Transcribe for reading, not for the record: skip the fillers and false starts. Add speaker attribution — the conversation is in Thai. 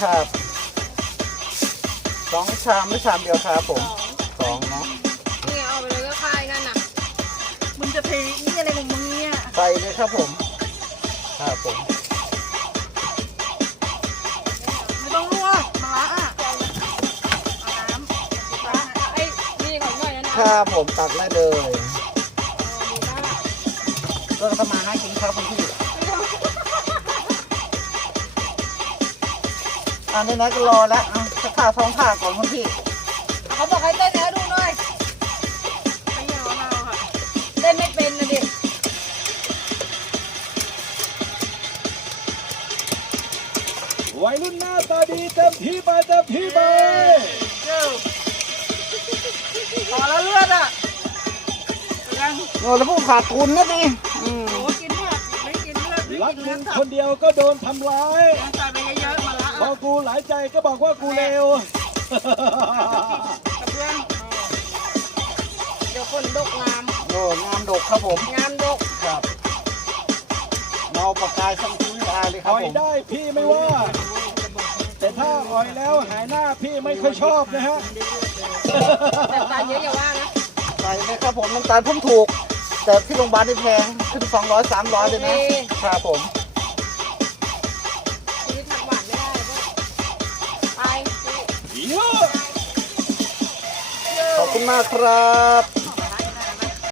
Speaker 1: ครับ2 ชามหรือชามเดียวครับผม2เนาะ
Speaker 2: นี่เอาไปเลยก็ค่ายนั่นน่ะ
Speaker 3: มึงจะเทนี่อะไรของมึงเนี่ย
Speaker 1: ใส่เลยครับผมครับผม
Speaker 3: ไม่ต้องลวกมะระอ่ะเอาน้ำ
Speaker 2: ไอ้นี่ของหน่อยนะครับ
Speaker 1: ผมตักได้เลยก็ทำมาให้กินครับคุณพี่อันนี้นะก็รอแล้วจะผ่าท้องผ่าก่อนคุณพี่
Speaker 2: เขาบอกให้เต้นแล้วดูหน่อย
Speaker 3: ไม่เอาค่ะ
Speaker 2: เต้นไม่เป็นนะดิ
Speaker 4: วัยรุ่นหน้าตาดีเต็มที่ไปเต็มที่ไป
Speaker 3: พอแล้วเลือดอ่ะยัง
Speaker 1: โอ้แล้วผู้ขาดทุนนะดิ
Speaker 3: โอ้กินเลือดไม่กินเลือดไม่
Speaker 4: รัก
Speaker 3: กิน
Speaker 4: มึ
Speaker 3: เลือง ด
Speaker 4: คนเดียวก็โดนทำร้าย
Speaker 3: ใส่ไปเยอะๆมาละ
Speaker 4: พอกูหลายใจก็บอกว่ากูเลว
Speaker 3: กับเพื่อน
Speaker 2: เดี๋ยวคนดกงาม
Speaker 1: โอ้งามดกครับผม
Speaker 2: งามดก
Speaker 1: ครับเมาปากกายสังคุยอายเลยครั
Speaker 4: อ่
Speaker 1: บ
Speaker 4: อย
Speaker 1: ผม
Speaker 4: ได้พี่ไม่ว่า แต่ถ้าอ่อยแล้วหายหน้าพี่ไม่ค่อยชอบนะฮะ
Speaker 2: แต่ตาเยอะอย่าว่านะ
Speaker 1: ใส่เลยครับผมน้ำตาลพุ่มถูก แต่ที่โรงพยาบาลนี่แพงขึ้น200 300เลยนะครับผม
Speaker 2: ชีวิตทำหวานไม่ได้พวกไป
Speaker 4: เยอะ
Speaker 1: ขอบคุณมากครับ